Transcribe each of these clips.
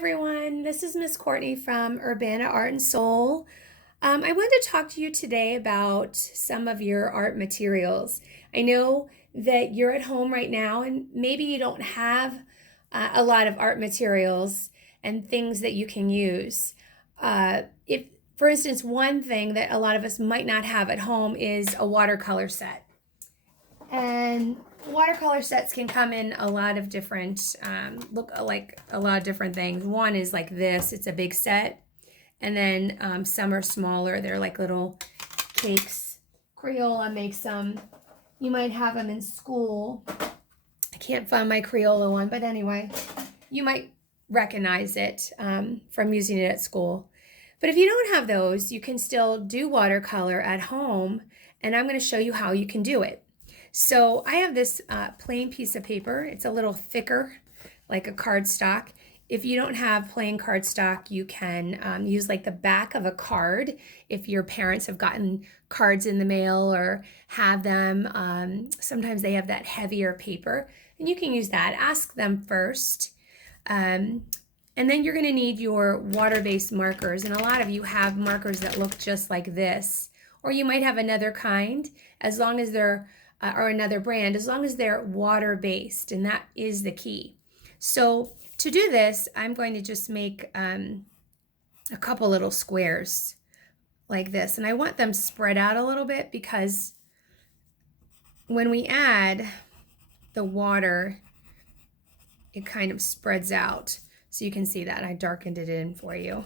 everyone, this is Miss Courtney from Urbana Art and Soul. I wanted to talk to you today about some of your art materials. I know that you're at home right now and maybe you don't have a lot of art materials and things that you can use. If, for instance, one thing that a lot of us might not have at home is a watercolor set. And watercolor sets can come in a lot of different, look like a lot of different things. One is like this, it's a big set. And then some are smaller, they're like little cakes. Crayola makes some. You might have them in school. I can't find my Crayola one, but anyway, you might recognize it from using it at school. But if you don't have those, you can still do watercolor at home, and I'm going to show you how you can do it. So I have this plain piece of paper. It's a little thicker, like a cardstock. If you don't have plain cardstock, you can use like the back of a card. If your parents have gotten cards in the mail or have them, sometimes they have that heavier paper, and you can use that. Ask them first. And then you're going to need your water-based markers, and a lot of you have markers that look just like this, or you might have another kind, as long as they're or another brand, as long as they're water-based, and that is the key. So to do this, I'm going to just make a couple little squares like this, and I want them spread out a little bit because when we add the water, it kind of spreads out. So you can see that I darkened it in for you.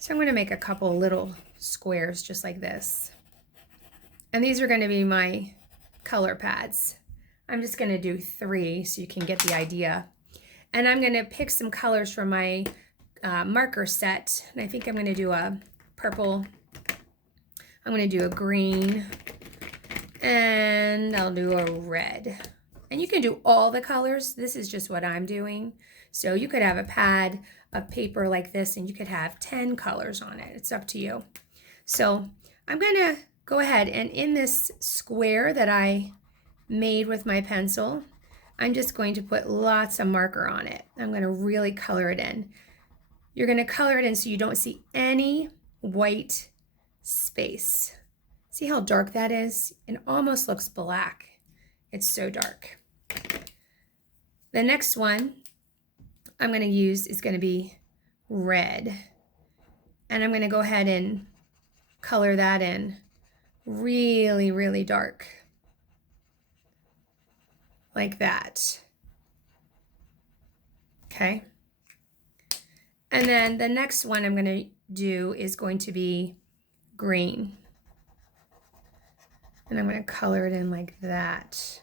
So I'm going to make a couple little squares just like this. And these are going to be my color pads. I'm just going to do 3 so you can get the idea. And I'm going to pick some colors from my marker set. And I think I'm going to do a purple. I'm going to do a green. And I'll do a red. And you can do all the colors. This is just what I'm doing. So you could have a pad of paper like this and you could have 10 colors on it. It's up to you. So I'm going to go ahead and in this square that I made with my pencil, I'm just going to put lots of marker on it. I'm going to really color it in. You're going to color it in so you don't see any white space. See how dark that is? It almost looks black. It's so dark. The next one I'm going to use is going to be red. And I'm going to go ahead and color that in really, really dark. Like that. Okay. And then the next one I'm going to do is going to be green. And I'm going to color it in like that.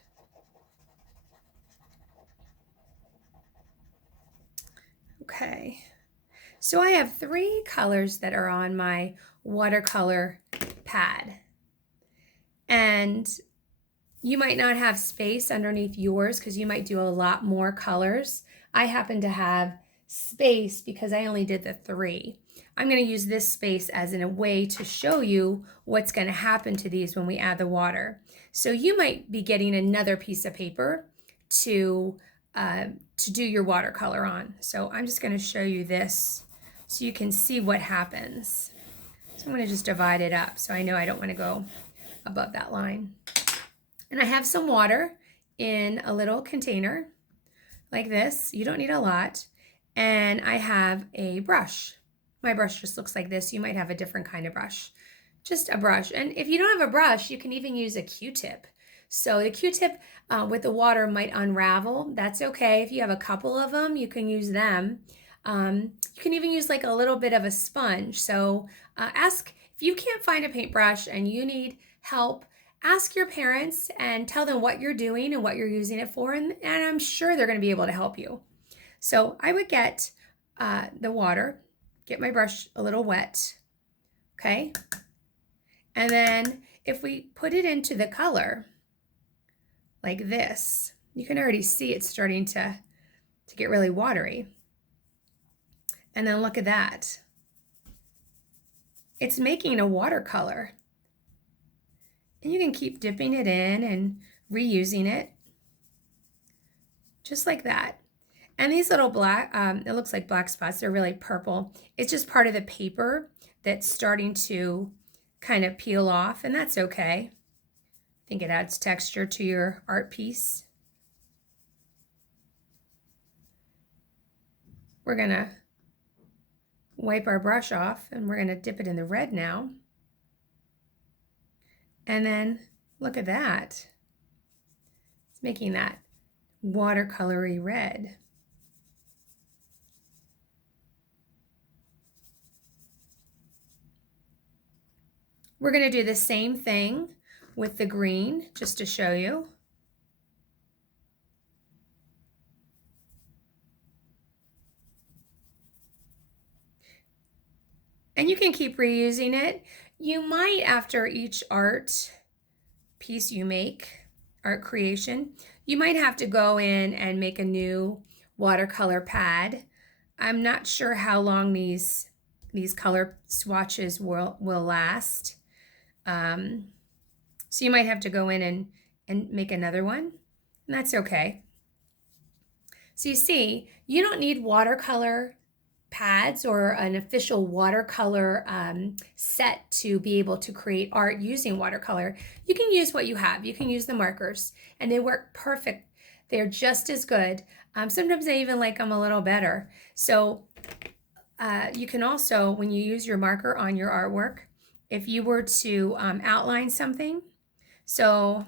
Okay. So I have 3 colors that are on my watercolor pad. And you might not have space underneath yours because you might do a lot more colors. I happen to have space because I only did the 3. I'm going to use this space as in a way to show you what's going to happen to these when we add the water. So you might be getting another piece of paper to do your watercolor on. So I'm just going to show you this so you can see what happens. So I'm going to just divide it up so I know I don't want to go above that line. And I have some water in a little container like this. You don't need a lot. And I have a brush. My brush just looks like this. You might have a different kind of brush. Just a brush. And if you don't have a brush, you can even use a Q-tip. So the Q-tip with the water might unravel. That's okay. If you have a couple of them, you can use them. You can even use like a little bit of a sponge. So ask if you can't find a paintbrush and you need help, ask your parents and tell them what you're doing and what you're using it for, and I'm sure they're going to be able to help you. So I would get the water, get my brush a little wet, okay? And then if we put it into the color like this, you can already see it's starting to get really watery. And then look at that. It's making a watercolor. And you can keep dipping it in and reusing it, just like that. And these little black, it looks like black spots, they're really purple. It's just part of the paper that's starting to kind of peel off, and that's okay. I think it adds texture to your art piece. We're gonna wipe our brush off and we're gonna dip it in the red now. And then look at that. It's making that watercolory red. We're going to do the same thing with the green, just to show you. And you can keep reusing it. You might, after each art piece you make, art creation, you might have to go in and make a new watercolor pad. I'm not sure how long these color swatches will last. So you might have to go in and make another one, and that's okay. So you see, you don't need watercolor pads or an official watercolor set to be able to create art using watercolor. You can use what you have. You can use the markers, and they work perfect. They're just as good. Sometimes I even like them a little better. So you can also, when you use your marker on your artwork, if you were to outline something, so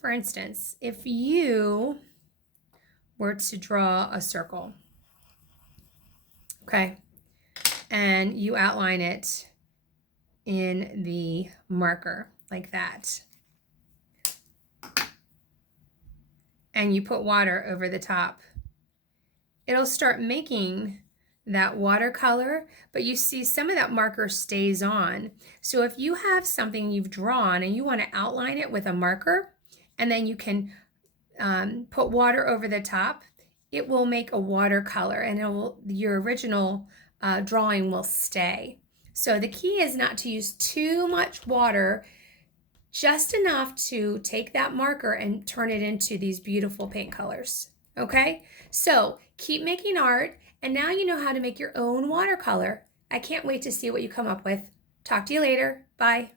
for instance, if you were to draw a circle, okay, and you outline it in the marker like that, and you put water over the top, it'll start making that watercolor, but you see some of that marker stays on. So if you have something you've drawn and you want to outline it with a marker, and then you can put water over the top, it will make a watercolor, and your original drawing will stay. So the key is not to use too much water, just enough to take that marker and turn it into these beautiful paint colors. Okay, so keep making art, and now you know how to make your own watercolor. I can't wait to see what you come up with. Talk to you later. Bye.